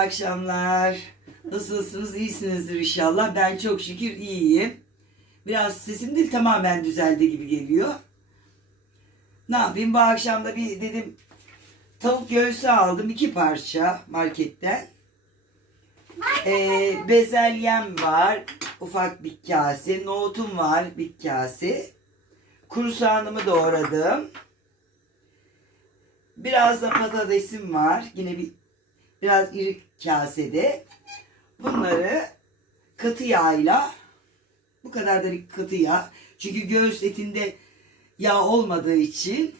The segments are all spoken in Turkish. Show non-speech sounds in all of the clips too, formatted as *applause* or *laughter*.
akşamlar. Nasılsınız? İyisinizdir inşallah. Ben çok şükür iyiyim. Biraz sesim değil tamamen düzeldi gibi geliyor. Ne yapayım? Bu akşam da bir dedim tavuk göğsü aldım. iki parça marketten. Ee, bezelyem var. Ufak bir kase. Nohutum var bir kase. Kuru soğanımı doğradım. Biraz da patatesim var. Yine bir biraz iri kasede. Bunları katı yağıyla bu kadar da bir katı yağ. Çünkü göğüs etinde yağ olmadığı için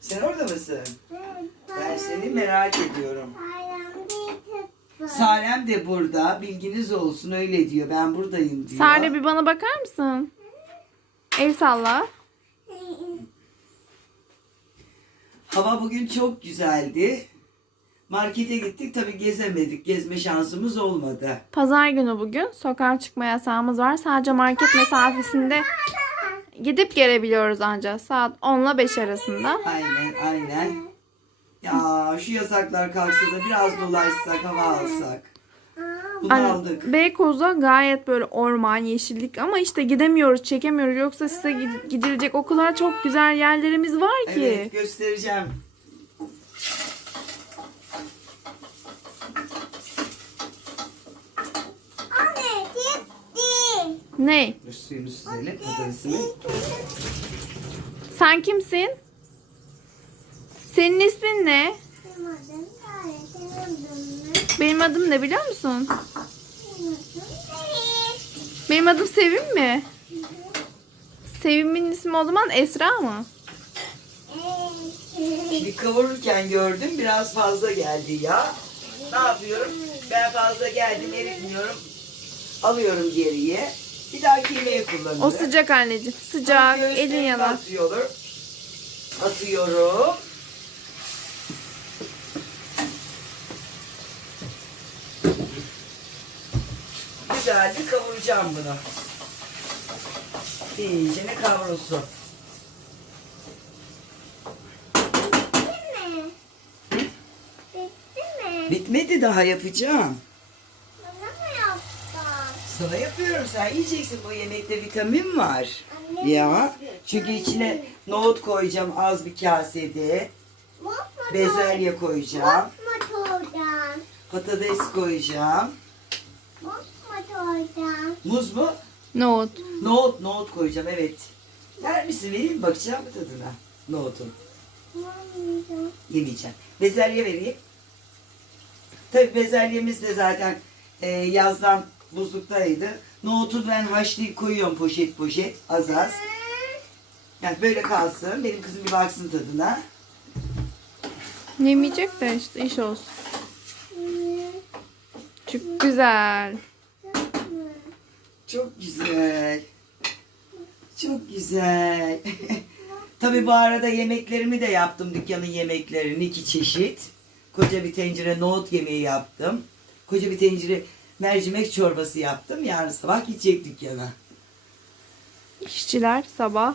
sen orada mısın? Ben seni merak ediyorum. Sarem de burada. Bilginiz olsun öyle diyor. Ben buradayım diyor. Sare bir bana bakar mısın? El salla. Hava bugün çok güzeldi. Markete gittik tabi gezemedik. Gezme şansımız olmadı. Pazar günü bugün. Sokağa çıkma yasağımız var. Sadece market mesafesinde gidip gelebiliyoruz ancak. Saat 10 ile 5 arasında. Aynen aynen. Ya şu yasaklar kalksa da biraz dolaşsak hava alsak. Bunu Hani aldık. Beykoz'da gayet böyle orman, yeşillik ama işte gidemiyoruz, çekemiyoruz. Yoksa size gid- gidilecek o kadar çok güzel yerlerimiz var ki. Evet göstereceğim. Anne gitti. Ne? Dur suyunu süzelim patatesini. Sen kimsin? Senin ismin ne? Benim adım ne biliyor musun? Benim adım Sevim mi? Sevim'in ismi o zaman Esra mı? Şimdi kavururken gördüm biraz fazla geldi ya. Ne yapıyorum? Ben fazla geldim eritmiyorum. Alıyorum geriye. Bir dahaki yemeğe kullanıyorum. O sıcak anneciğim. Sıcak, elin yanar. Atıyorum. Atıyorum. Güzelce kavuracağım bunu. İyice ne kavrulsun. Bitti mi? Bitti mi? Bitmedi daha yapacağım. Bana mı yaptın? Sana yapıyorum sen yiyeceksin bu yemekte vitamin var. Anne. Ya çünkü içine nohut koyacağım az bir kasede. Bezelye koyacağım. Patates koyacağım. Muz mu? Nohut. Nohut, nohut koyacağım evet. Yer misin vereyim mi? bakacağım mı tadına? Nohutun. Yemeyeceğim. Bezelye vereyim. Tabii bezelyemiz de zaten e, yazdan buzluktaydı. Nohutu ben haşlayıp koyuyorum poşet poşet az az. Yani böyle kalsın. Benim kızım bir baksın tadına. Yemeyecek de işte iş olsun. Çok güzel. Çok güzel. Çok güzel. *laughs* Tabii bu arada yemeklerimi de yaptım dükkanın yemeklerini iki çeşit. Koca bir tencere nohut yemeği yaptım. Koca bir tencere mercimek çorbası yaptım. Yarın sabah gidecek dükkana. İşçiler sabah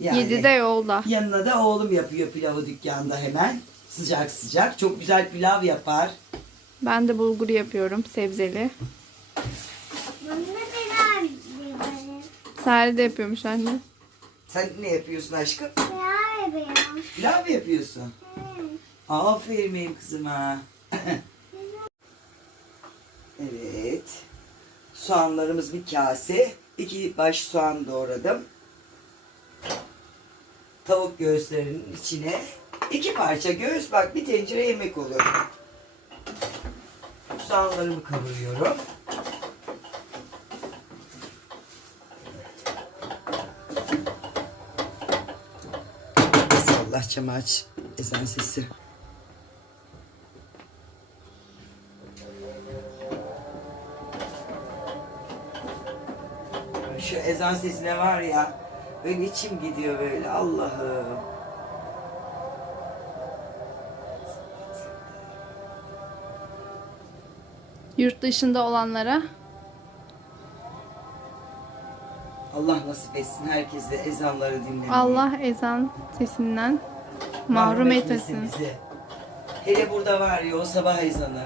Yani 7'de yolda. Yanına da oğlum yapıyor pilavı dükkanda hemen. Sıcak sıcak. Çok güzel pilav yapar. Ben de bulgur yapıyorum sebzeli. Bana neler yapayım? Sare de yapıyormuş anne. Sen ne yapıyorsun aşkım? Neler yapayım? Pilav mı yapıyorsun? Aferin benim kızıma. evet. Soğanlarımız bir kase. İki baş soğan doğradım. Tavuk göğüslerinin içine iki parça göğüs bak bir tencere yemek olur. Soğanlarımı kavuruyorum. Allah camı aç. Ezan sesi. Şu ezan sesine var ya böyle içim gidiyor böyle Allah'ım. Yurt dışında olanlara Allah nasip etsin herkese ezanları dinlemeyi. Allah ezan sesinden mahrum etmesin. bizi. Hele burada var ya o sabah ezanı.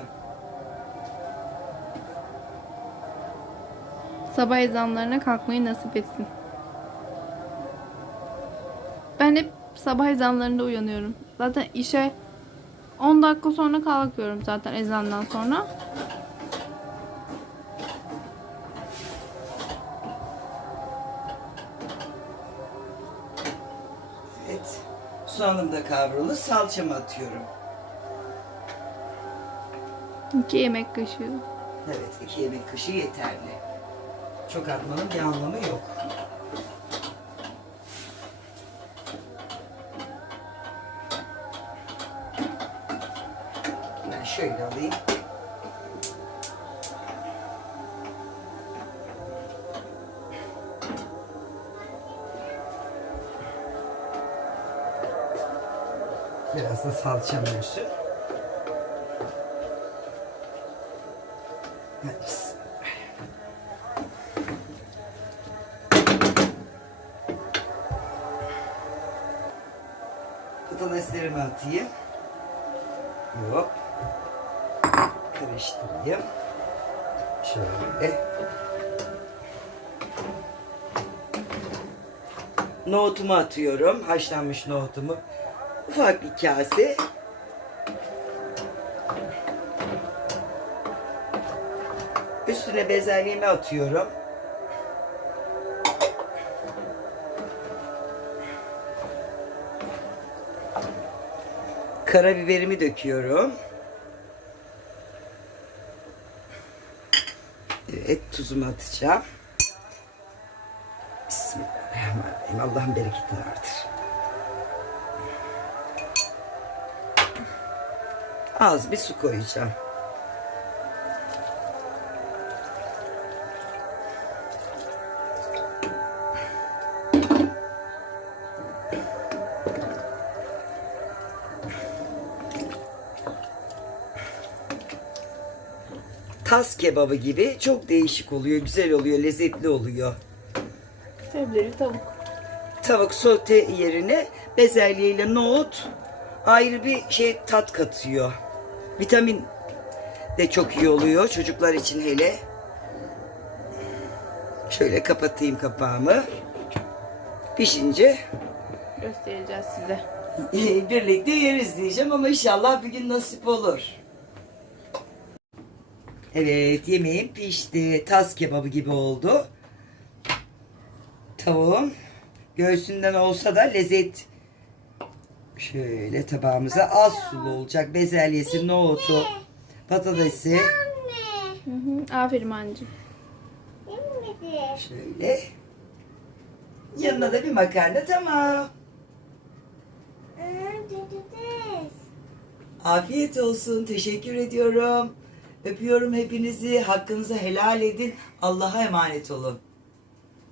Sabah ezanlarına kalkmayı nasip etsin. Ben hep sabah ezanlarında uyanıyorum. Zaten işe 10 dakika sonra kalkıyorum zaten ezandan sonra. Soğanım da kavrulu. Salçamı atıyorum. 2 yemek kaşığı. Evet, iki yemek kaşığı yeterli. Çok atmanın bir anlamı yok. Ben şöyle alayım. Biraz da olsun. Hadi bismillah. Patateslerimi atayım. Hop. Karıştırayım. Şöyle. Nohutumu atıyorum. Haşlanmış nohutumu. Ufak bir kase. Üstüne bezelyemi atıyorum. Karabiberimi döküyorum. Evet, tuzumu atacağım. Bismillahirrahmanirrahim. Allah'ın bereketi vardır. Az bir su koyacağım. Tas kebabı gibi çok değişik oluyor, güzel oluyor, lezzetli oluyor. Sebzeleri tavuk. Tavuk sote yerine bezelye ile nohut ayrı bir şey tat katıyor. Vitamin de çok iyi oluyor çocuklar için hele. Şöyle kapatayım kapağımı. Pişince Göstereceğiz size. *laughs* birlikte yeriz diyeceğim ama inşallah bir gün nasip olur. Evet yemeğim pişti. Tas kebabı gibi oldu. Tavuğum göğsünden olsa da lezzet şöyle tabağımıza az sulu olacak. Bezelyesi, nohutu, patatesi Anne. Hı hı. Aferin anneciğim. Şöyle. Yanına da bir makarna tamam. Afiyet olsun. Teşekkür ediyorum. Öpüyorum hepinizi. Hakkınızı helal edin. Allah'a emanet olun.